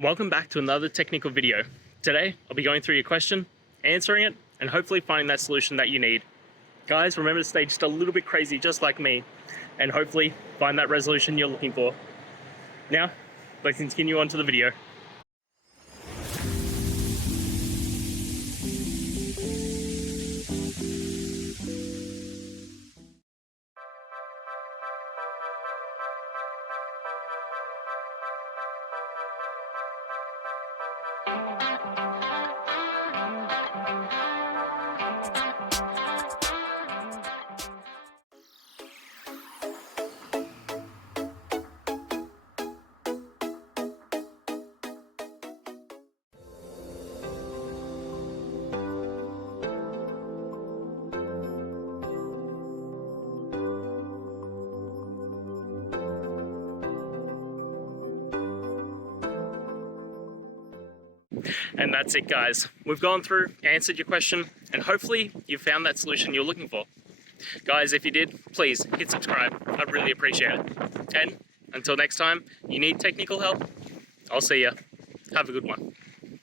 Welcome back to another technical video. Today, I'll be going through your question, answering it, and hopefully finding that solution that you need. Guys, remember to stay just a little bit crazy, just like me, and hopefully find that resolution you're looking for. Now, let's continue on to the video. And that's it, guys. We've gone through, answered your question, and hopefully you found that solution you're looking for. Guys, if you did, please hit subscribe. I'd really appreciate it. And until next time, you need technical help, I'll see ya. Have a good one.